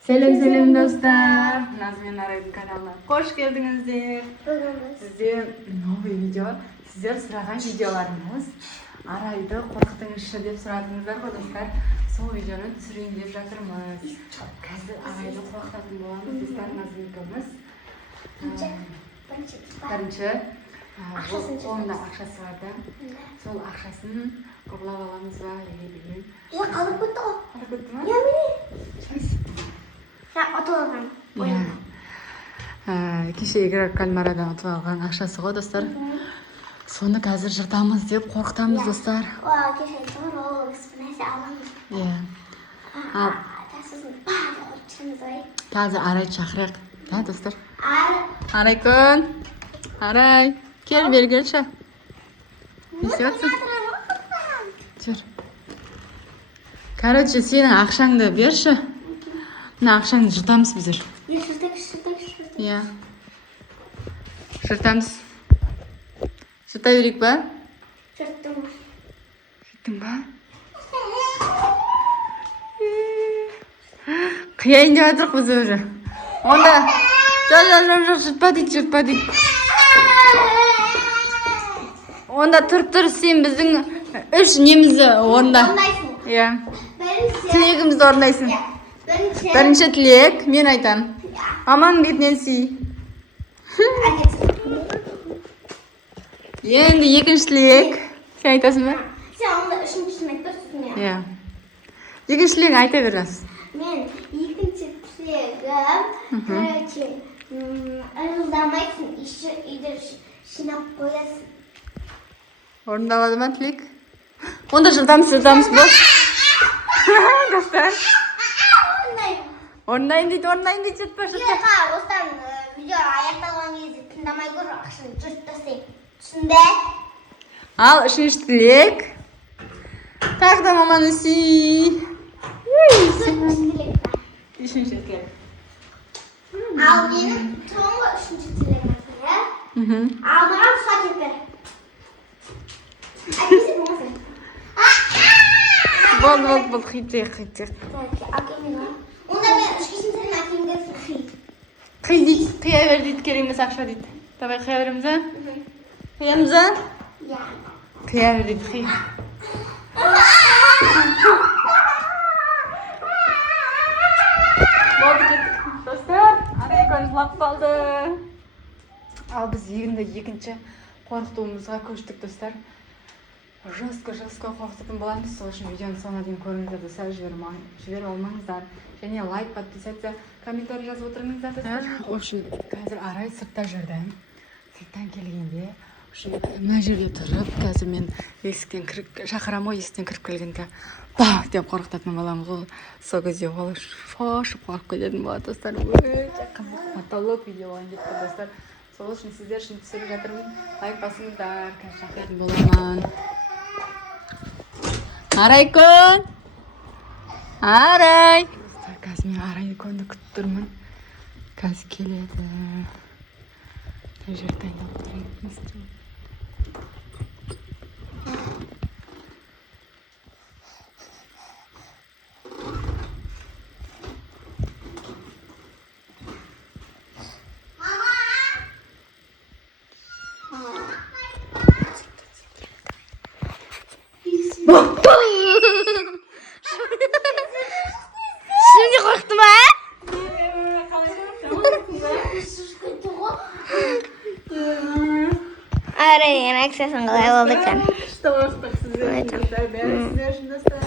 Selam dostlar. Nazmiye Aray'ın kanalına hoş geldinizler. Sizde новый video. Sizler sıradan videolarımız. Aray'da korkutunuzu dep suradыңыздар ғой dostlar. Сол videonu түсірейін деп жатырмыз. Қазір Aray'da korkutатын боламыз достар, Назmiye екеуміз. Бірінші қолында ақшасы бар да. Сол ақшасын ұрлап аламыз ба, білмеймін. Қалып кетті ғой. Қалып кетті ма? Кеше игра кальмарадан ұтып алған ақшасы ғой достар. Соны қазір жыртамыз деп қорқытамыз достар. Кеше айтқан ол нәрсе аламыз. Қазір Арай шақырайық. Да, достар? Арайкүн. Арай, кел бері келші. Не істеватсың? Жүр. Короче, сенің ақшаңды берші. Мына ақшаңды жыртамыз біздер. Иә. Жыртамыз. Жырта берейік ба? Жырттым. Жырттың ба? Қияйын деп жатырық біз уже. Онда жоқ, жыртпа дейді. Онда тұр, сен біздің үш немізді орында. Иә. Тілегімізді орындайсың. Бірінші тілек, мен айтам. Маманың бетінен сүй. Енді екінші тілек. Сен айтасың ба? Сен онда үшіншісін айтып тұрсың я. Иә. Екінші тілек айта бер жас. Мен екінші тілегім, короче, ырылдамайсың, үйді жинап қоясың. Орындалады ма тілек? Онда жыртамыз бол. Достар. Орындайын дейді, жыртпа. Осыдан видео аяқталған кезде тыңдамай көр, ақшаны жыртып тастайын. Түсінді? Ал үшінші тілек. Тағы да маманы сүй. Үшінші тілек. Ал менің соңғы үшінші тілегім. Ал маған сұға кетпер. Әкесі болмасын. Бол, қийтек. Онда мен үшкесін тілін әкемге қи. Қи дейді, қия бер дейді, керек емес ақша дейді. Давай қия береміз а? Қиямыз а? Иә. Қия бер дейді, қи. Болды кеттік. Достар, Арайкүн жылап қалды. Ал біз екінші қорқытуымызға көштік достар. Жестко қорқытатын боламыз. Сол үшін видеоны соңына дейін көріңіздер достар, жіберіп алмаңыздар. Және лайк, подписаться, комментарий жазып отырыңыздар достар. Қазір Арай сыртта жүрді. Сырттан келгенде мына жерге тұрып, қазір мен шақырам ғой, есіктен кіріп келгенде ба деп қорқытатын боламыз ғой. Сол кезде ол шошып қорқып кететін болады достар. Потолок видео болайын деп тұр достар. Сол үшін сіздер үшін түсіріп жатырмын. Лайк басыңыздар, қазір шақыратын боламын. Арайкүн! Арай! Қазір мен Арайкүнді күтіп тұрмын. Қазір келеді. Мына жерді айналып тұрайын. Şimdi korktum ha? Arayın aksesin kolay oldu can. İşte korktuk sizler için dostlar. Sizler için dostlar.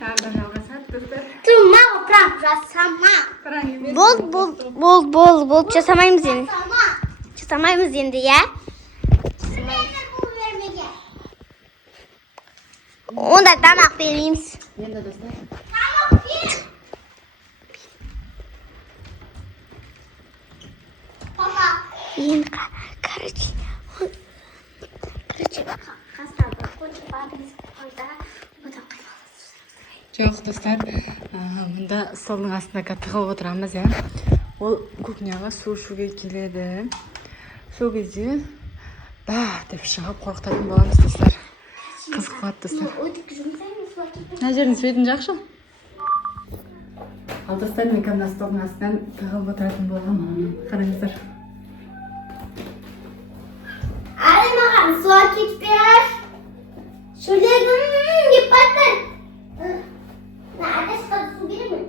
Kardan жалғасады dostlar. Тұрма, бірақ жасама. Бол, жасамаймыз енді. Жасамаймыз енді, я? Онда тамақ берейміз. Енді достар. Енді, короче, Жоқ достар, мұнда столдың астында тығылып отырамыз, иә. Ол кухняға су ішуге келеді. Сол кезде ба деп шығып қорқытатын боламыз достар. Қызық болады достар. Мына жердің светін жақшы. Ал достар, мен камнастоптың астынан тығылып отыратын болғанмын. Қараңыздар. Али маған су әкеп бер. Шөлегім деп батыр. Әдес қыз су беремін.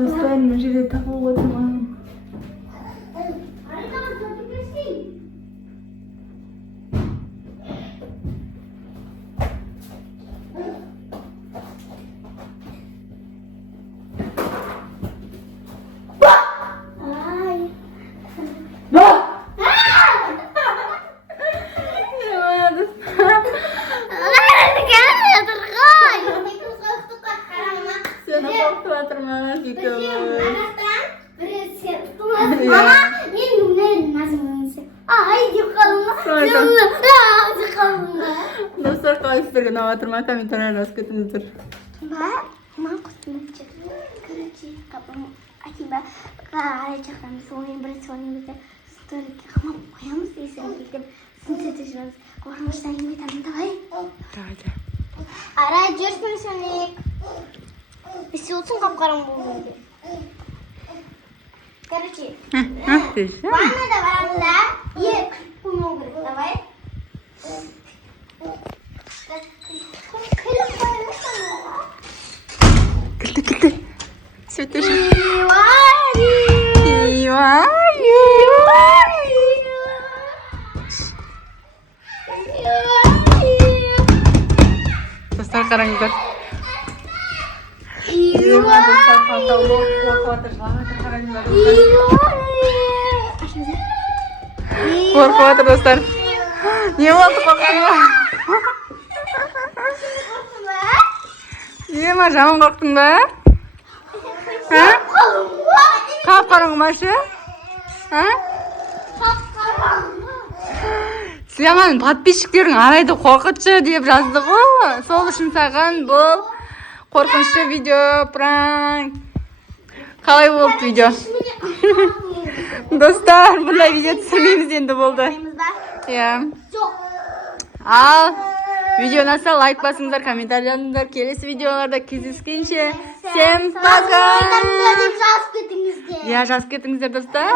Достар, мына жерде тығылып отырмын. Али маған су әкеп берсей. Ай. Seni korkup отырмын, Достар, қалайсыздар, ұнап жатыр ма? Комментарийлерге жазып кетіңіздер. Арай жүрсің сөйлек. Есі olsun қап-қараң болуы. Короче, ваннада барамында ек қоймау керек, давай. Күліп қойыңыз анауға. Кілті. Сөйтеші. Ивари. Достар, қараңыздар. Korkup отыр достар. Не болды, қорықтың ба? Не ма, жаман қорықтың ба? Қап-қараңғы ма ше? Сыяман, подписчиктерің Арайды қорқытшы деп жазды ғой. Сол үшін саған бұл қорқынышты видео, пранк. Қалай болды видео? Достар, бұндай видео түсірмейміз енді болды. Иә. Ал видео ұнаса лайк басыңыздар, комментарий жазыңыздар. Келесі видеоларда кездескенше всем пока. Жазып кетіңіздер. Иә, жазып кетіңіздер достар.